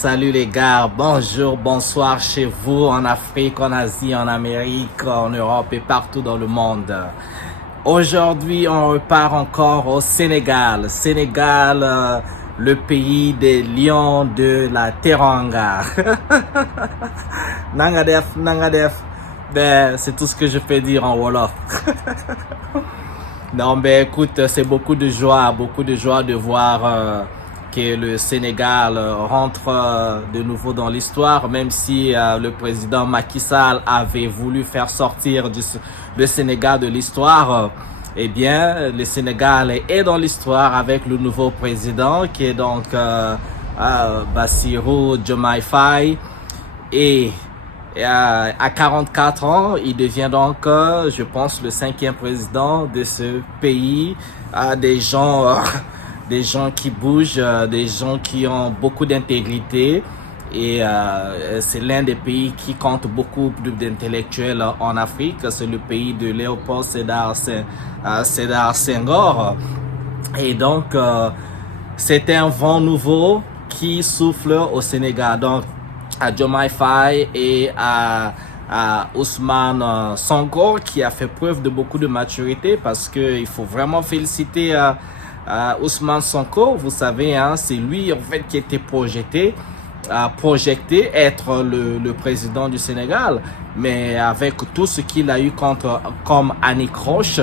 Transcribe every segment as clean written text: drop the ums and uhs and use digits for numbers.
salut les gars, bonjour, bonsoir chez vous en Afrique, en Asie, en Amérique, en Europe et partout dans le monde. Aujourd'hui, on repart encore au Sénégal. Sénégal, le pays des lions de la Teranga. Nangadef. Ben, c'est tout ce que je peux dire en Wolof. Non, ben écoute, c'est beaucoup de joie de voir que le Sénégal rentre de nouveau dans l'histoire, même si le président Macky Sall avait voulu faire sortir le Sénégal de l'histoire. Eh bien, le Sénégal est dans l'histoire avec le nouveau président qui est donc Bassirou Diomaye Faye. Et à 44 ans, il devient donc, je pense, le 5e président de ce pays. Des gens qui bougent, des gens qui ont beaucoup d'intégrité. Et c'est l'un des pays qui compte beaucoup d'intellectuels en Afrique. C'est le pays de Léopold Sédar Senghor. Et donc, c'est un vent nouveau qui souffle au Sénégal. Donc, à Diomaye Faye et à Ousmane Sonko qui a fait preuve de beaucoup de maturité, parce que il faut vraiment féliciter Ousmane Sonko. Vous savez, hein, c'est lui en fait qui était projeté être le président du Sénégal, mais avec tout ce qu'il a eu comme anicroche,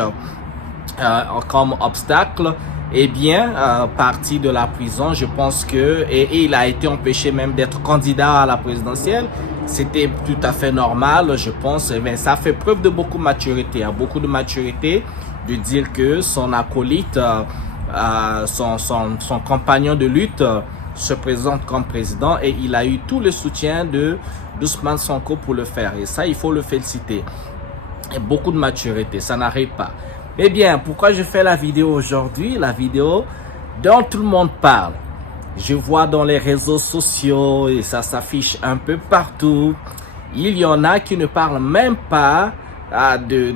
comme obstacle, eh bien, parti de la prison, je pense que, et il a été empêché même d'être candidat à la présidentielle. C'était tout à fait normal, je pense, mais ça fait preuve de beaucoup de maturité, de dire que son acolyte, son compagnon de lutte se présente comme président, et il a eu tout le soutien d'Ousmane Sonko pour le faire. Et ça, il faut le féliciter. Et beaucoup de maturité, ça n'arrive pas. Eh bien, pourquoi je fais la vidéo aujourd'hui? La vidéo dont tout le monde parle. Je vois dans les réseaux sociaux et ça s'affiche un peu partout. Il y en a qui ne parlent même pas de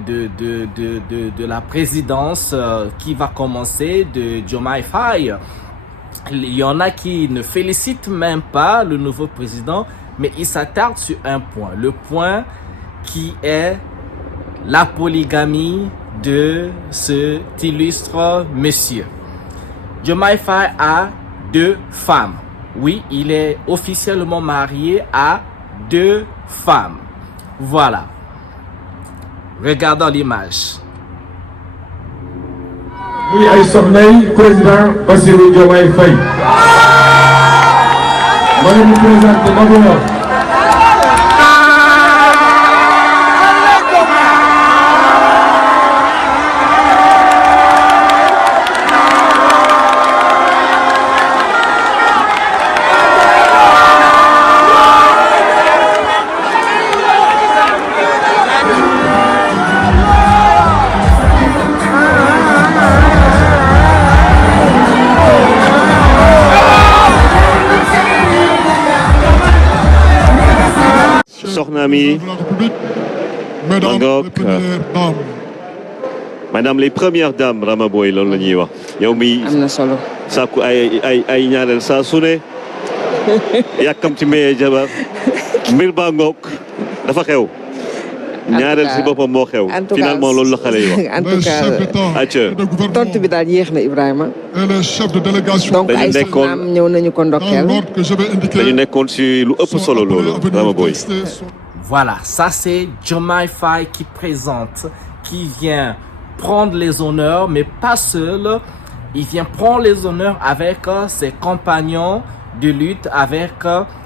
la présidence qui va commencer de Diomaye Faye. Il y en a qui ne félicitent même pas le nouveau président, mais ils s'attardent sur un point. Le point qui est la polygamie de cet illustre monsieur. Diomaye Faye a 2 femmes. Oui, il est officiellement marié à 2 femmes. Voilà. Regardons l'image. Oui, ay soxnay président Bassirou Diomaye Faye. Ma leen di présenté d'abord Madame les premières dames Rama Boy loolu la ñuy wax yow mi am na solo sàkku ay ñaareel saa su ne yàkkam ci maye jabar mbir baa ngoog dafa xew ñaareel si boppam moo xew finalement loolu la xale yi wax en tout cas tontu bi daal yéex na Ibrahima donc ay soxnaam ñëw nañu ko ndokkeel dañu nekkoon si lu ëpp solo loolu Rama Boy. Voilà, ça c'est Diomaye Faye qui présente, qui vient prendre les honneurs, mais pas seul. Il vient prendre les honneurs avec ses compagnons de lutte, avec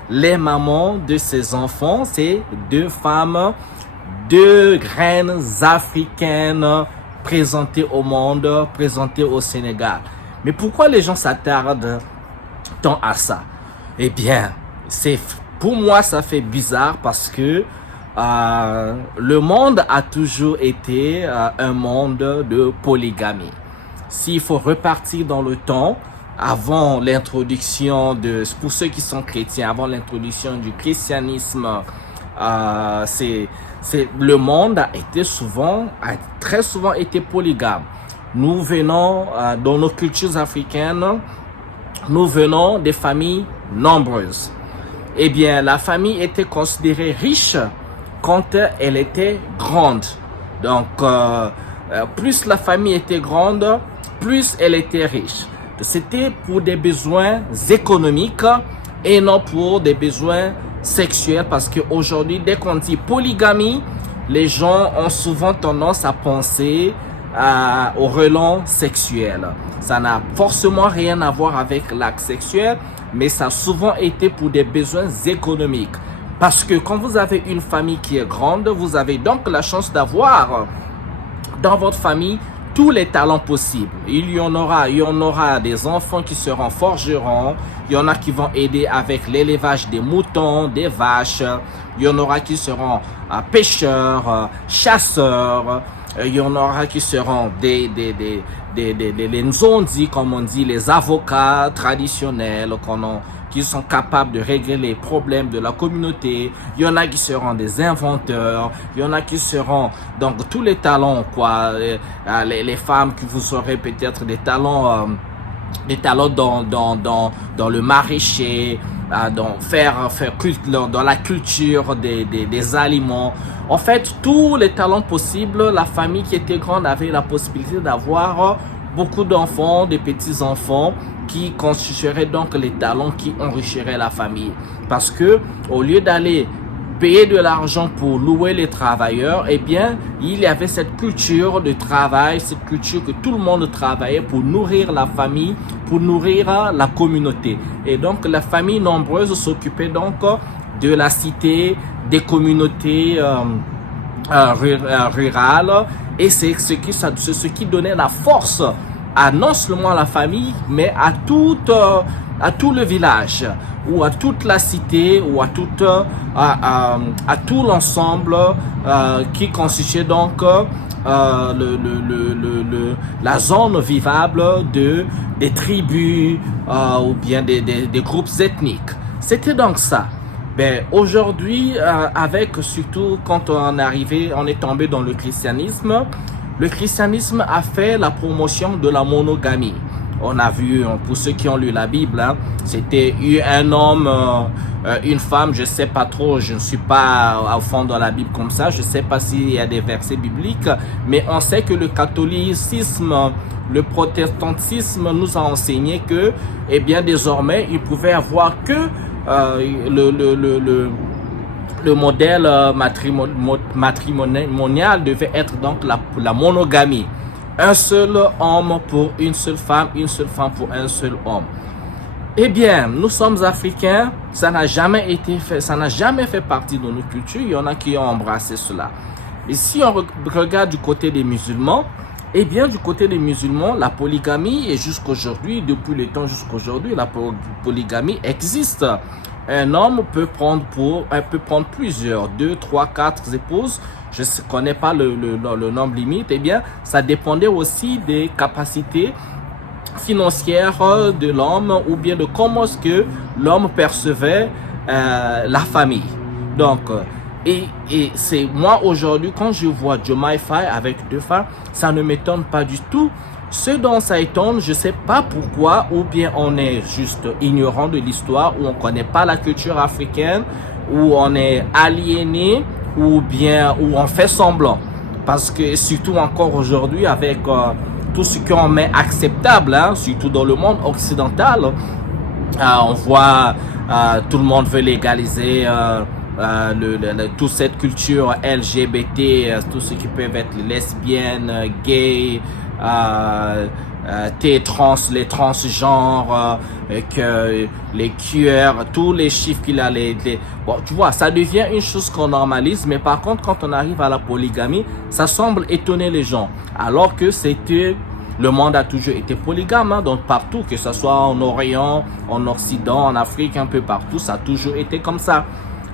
les mamans de ses enfants. C'est 2 femmes, 2 graines africaines présentées au monde, présentées au Sénégal. Mais pourquoi les gens s'attardent tant à ça? Eh bien, pour moi, ça fait bizarre parce que le monde a toujours été un monde de polygamie. S'il faut repartir dans le temps, avant l'introduction pour ceux qui sont chrétiens, avant l'introduction du christianisme, le monde a très souvent été polygame. Nous venons dans nos cultures africaines, nous venons des familles nombreuses. eh bien, la famille était considérée riche quand elle était grande. Donc, plus la famille était grande, plus elle était riche. C'était pour des besoins économiques et non pour des besoins sexuels, parce qu'aujourd'hui, dès qu'on dit polygamie, les gens ont souvent tendance à penser au relent sexuel. Ça n'a forcément rien à voir avec l'acte sexuel, mais ça a souvent été pour des besoins économiques. Parce que quand vous avez une famille qui est grande, vous avez donc la chance d'avoir dans votre famille tous les talents possibles. Il y en aura des enfants qui seront forgerons, il y en a qui vont aider avec l'élevage des moutons, des vaches, il y en aura qui seront pêcheurs, chasseurs, il y en aura qui seront des nzondi, comme on dit, les avocats traditionnels qui sont capables de régler les problèmes de la communauté. Il y en a qui seront des inventeurs, il y en a qui seront donc tous les talents, quoi. Les femmes qui vous aurez peut-être des talents dans le maraîcher, dans la culture des aliments. En fait, tous les talents possibles, la famille qui était grande avait la possibilité d'avoir beaucoup d'enfants, de petits-enfants qui constitueraient donc les talents qui enrichiraient la famille. Parce que au lieu d'aller payer de l'argent pour louer les travailleurs, eh bien, il y avait cette culture de travail, cette culture que tout le monde travaillait pour nourrir la famille, pour nourrir la communauté. Et donc, la famille nombreuse s'occupait donc de la cité, des communautés rurales, et c'est ce qui donnait la force à non seulement la famille, mais à tout le village, ou à toute la cité, ou à tout l'ensemble qui constituait donc la zone vivable des tribus ou bien des groupes ethniques. C'était donc ça. Ben, aujourd'hui, avec surtout quand on est tombé dans le christianisme a fait la promotion de la monogamie. On a vu, pour ceux qui ont lu la Bible, hein, c'était un homme, une femme, je sais pas trop, je ne suis pas au fond dans la Bible comme ça, je sais pas s'il y a des versets bibliques, mais on sait que le catholicisme, le protestantisme nous a enseigné que, eh bien, désormais, il pouvait avoir que le modèle matrimonial devait être donc la monogamie. Un seul homme pour une seule femme pour un seul homme. Eh bien, nous sommes africains, ça n'a jamais fait partie de nos cultures, il y en a qui ont embrassé cela. Et si on regarde du côté des musulmans, eh bien, du côté des musulmans, la polygamie, et jusqu'aujourd'hui, depuis le temps jusqu'aujourd'hui, la polygamie existe. Un homme peut prendre plusieurs, 2, 3, 4 épouses. Je ne connais pas le nombre limite. Eh bien, ça dépendait aussi des capacités financières de l'homme ou bien de comment est-ce que l'homme percevait la famille. Donc, et c'est moi aujourd'hui, quand je vois Diomaye Faye avec 2 femmes, ça ne m'étonne pas du tout. Ce dont ça étonne, je ne sais pas pourquoi, ou bien on est juste ignorant de l'histoire, ou on ne connaît pas la culture africaine, ou on est aliéné, ou bien où on fait semblant. Parce que surtout encore aujourd'hui, avec tout ce qu'on met acceptable, hein, surtout dans le monde occidental, on voit tout le monde veut légaliser toute cette culture LGBT, tout ce qui peut être lesbiennes, gays, les transgenres, que les queers, tous les chiffres qu'il a, bon, tu vois, ça devient une chose qu'on normalise, mais par contre, quand on arrive à la polygamie, ça semble étonner les gens, alors que le monde a toujours été polygame, hein, donc partout, que ce soit en Orient, en Occident, en Afrique, un peu partout, ça a toujours été comme ça.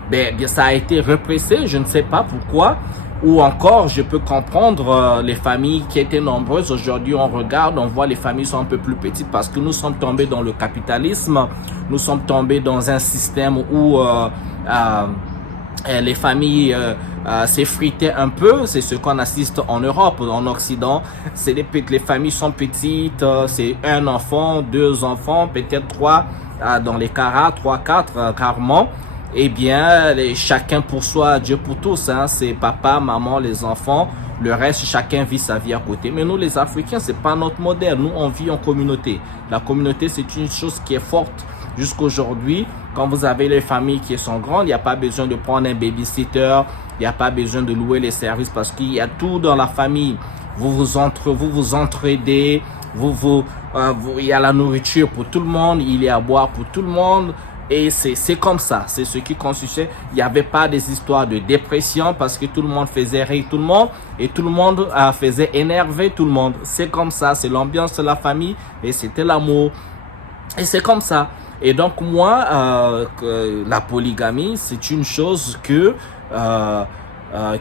Ben, ça a été répressé, je ne sais pas pourquoi. Ou encore, je peux comprendre les familles qui étaient nombreuses. Aujourd'hui, on regarde, on voit les familles sont un peu plus petites parce que nous sommes tombés dans le capitalisme. Nous sommes tombés dans un système où les familles s'effritaient un peu. C'est ce qu'on assiste en Europe, en Occident. Les familles sont petites, c'est 1 enfant, 2 enfants, peut-être 3 dans les cas rares, 3, 4 rarement. eh bien, chacun pour soi, Dieu pour tous, hein. C'est papa, maman, les enfants. Le reste, chacun vit sa vie à côté. Mais nous, les Africains, c'est pas notre modèle. Nous, on vit en communauté. La communauté, c'est une chose qui est forte jusqu'aujourd'hui. Quand vous avez les familles qui sont grandes, il n'y a pas besoin de prendre un babysitter. Il n'y a pas besoin de louer les services parce qu'il y a tout dans la famille. Vous vous entraidez. Il y a la nourriture pour tout le monde. Il y a à boire pour tout le monde. Et c'est comme ça, c'est ce qui constituait. Il n'y avait pas des histoires de dépression parce que tout le monde faisait rire tout le monde et tout le monde faisait énerver tout le monde. C'est comme ça, c'est l'ambiance de la famille et c'était l'amour. Et c'est comme ça. Et donc moi, la polygamie, c'est une chose que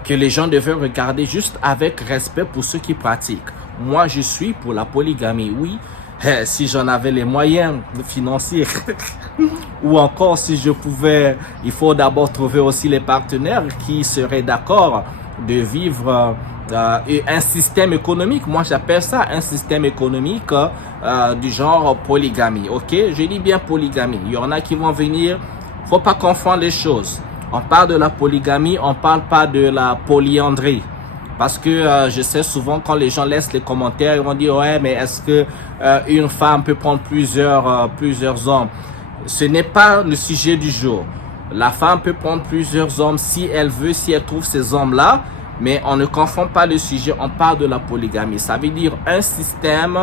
les gens devaient regarder juste avec respect pour ceux qui pratiquent. Moi, je suis pour la polygamie, oui. Si j'en avais les moyens financiers ou encore si je pouvais, il faut d'abord trouver aussi les partenaires qui seraient d'accord de vivre un système économique. Moi, j'appelle ça un système économique du genre polygamie. Ok, je dis bien polygamie. Il y en a qui vont venir. Faut pas confondre les choses. On parle de la polygamie, on parle pas de la polyandrie. Parce que je sais souvent quand les gens laissent les commentaires, ils vont dire ouais, mais est-ce que une femme peut prendre plusieurs hommes? Ce n'est pas le sujet du jour. La femme peut prendre plusieurs hommes si elle veut, si elle trouve ces hommes-là, mais on ne confond pas le sujet. On parle de la polygamie. Ça veut dire un système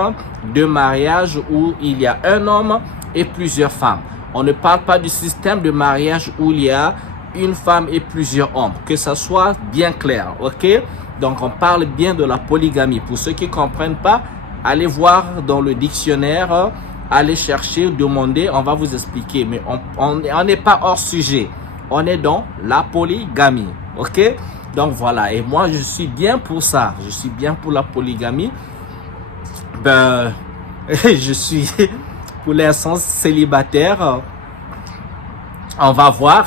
de mariage où il y a un homme et plusieurs femmes. On ne parle pas du système de mariage où il y a une femme et plusieurs hommes. Que ça soit bien clair, ok? Donc, on parle bien de la polygamie. Pour ceux qui ne comprennent pas, allez voir dans le dictionnaire, allez chercher, demander, on va vous expliquer. Mais on n'est pas hors sujet. On est dans la polygamie. Ok? Donc, voilà. Et moi, je suis bien pour ça. Je suis bien pour la polygamie. Ben, je suis pour l'instant célibataire. On va voir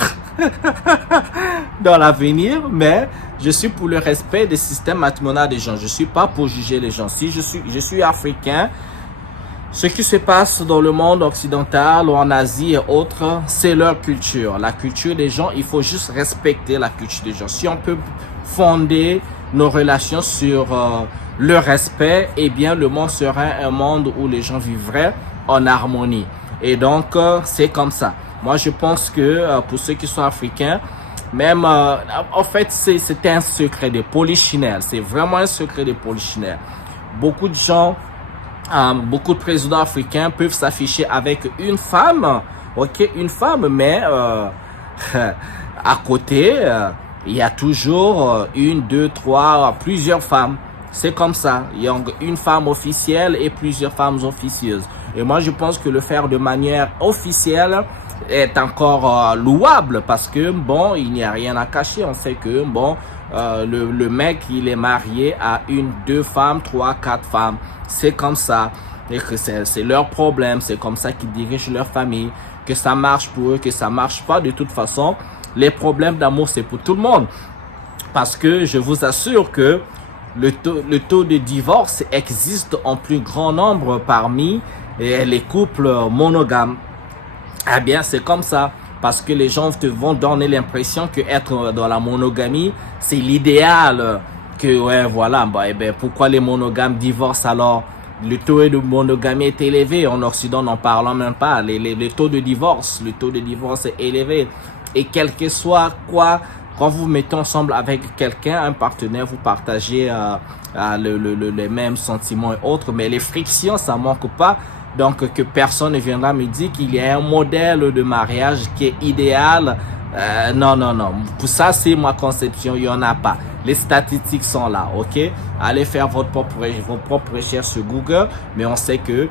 dans l'avenir, mais je suis pour le respect des systèmes matrimoniaux des gens. Je suis pas pour juger les gens. Si je suis africain, ce qui se passe dans le monde occidental ou en Asie et autres, c'est leur culture. La culture des gens, il faut juste respecter la culture des gens. Si on peut fonder nos relations sur le respect, eh bien le monde serait un monde où les gens vivraient en harmonie. Et donc, c'est comme ça. Moi, je pense que pour ceux qui sont africains, même, en fait, c'était un secret de polichinelle. C'est vraiment un secret de polichinelle. Beaucoup de gens, beaucoup de présidents africains peuvent s'afficher avec une femme, ok, une femme, mais à côté, il y a toujours une, deux, trois, plusieurs femmes. C'est comme ça. Il y a une femme officielle et plusieurs femmes officieuses. Et moi, je pense que le faire de manière officielle est encore louable parce que bon, il n'y a rien à cacher. On sait que bon, le mec, il est marié à une, deux femmes, trois, quatre femmes. C'est comme ça. Et que c'est leur problème. C'est comme ça qu'ils dirigent leur famille. Que ça marche pour eux, que ça marche pas. De toute façon, les problèmes d'amour, c'est pour tout le monde. Parce que je vous assure que le taux de divorce existe en plus grand nombre parmi les couples monogames. Eh bien, c'est comme ça. Parce que les gens te vont donner l'impression que être dans la monogamie, c'est l'idéal. Que, ouais, voilà, bah, eh ben, pourquoi les monogames divorcent alors? Le taux de monogamie est élevé. En Occident, n'en parlons même pas. Le taux de divorce est élevé. Et quel que soit quoi, quand vous vous mettez ensemble avec quelqu'un, un partenaire, vous partagez les mêmes sentiments et autres. Mais les frictions, ça manque pas. Donc, que personne ne viendra me dire qu'il y a un modèle de mariage qui est idéal. Non. Pour ça, c'est ma conception. Il n'y en a pas. Les statistiques sont là, ok? Allez faire vos propres recherches sur Google. Mais on sait que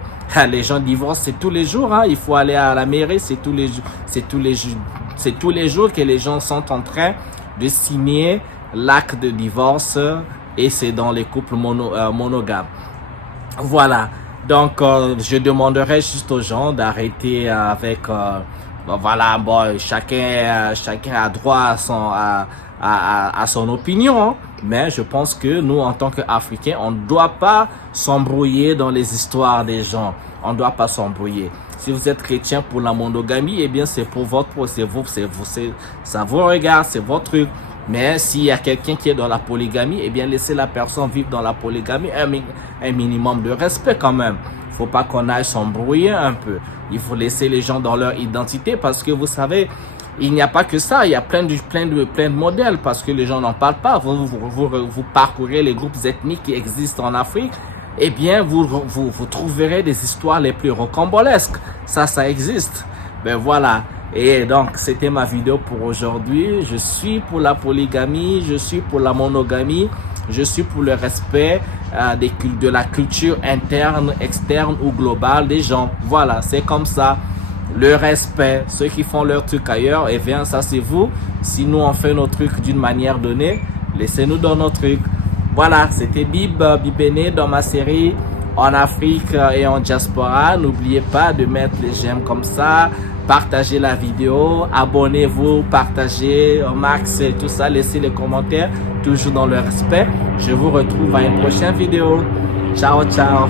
les gens divorcent, c'est tous les jours. Hein. Il faut aller à la mairie, c'est tous les jours que les gens sont en train de signer l'acte de divorce. Et c'est dans les couples monogames. Voilà. Donc, je demanderais juste aux gens d'arrêter avec, voilà, bon, chacun a droit à son opinion. Hein. Mais je pense que nous, en tant qu'Africains, on ne doit pas s'embrouiller dans les histoires des gens. On ne doit pas s'embrouiller. Si vous êtes chrétien pour la monogamie, eh bien, c'est pour ça vous regarde, c'est votre truc. Mais s'il y a quelqu'un qui est dans la polygamie, eh bien, laissez la personne vivre dans la polygamie, un minimum de respect quand même. Faut pas qu'on aille s'embrouiller un peu. Il faut laisser les gens dans leur identité parce que vous savez, il n'y a pas que ça, il y a plein de modèles parce que les gens n'en parlent pas. Vous parcourez les groupes ethniques qui existent en Afrique, eh bien, vous trouverez des histoires les plus rocambolesques. Ça existe. Ben voilà. Et donc, c'était ma vidéo pour aujourd'hui. Je suis pour la polygamie, je suis pour la monogamie, je suis pour le respect de la culture interne, externe ou globale des gens. Voilà, c'est comme ça. Le respect, ceux qui font leur truc ailleurs, eh bien, ça c'est vous. Si nous on fait nos trucs d'une manière donnée, laissez-nous dans nos trucs. Voilà, c'était Bibéné dans ma série en Afrique et en diaspora. N'oubliez pas de mettre les j'aime comme ça, partagez la vidéo, abonnez-vous, partagez au max et tout ça, laissez les commentaires, toujours dans le respect. Je vous retrouve à une prochaine vidéo. Ciao, ciao.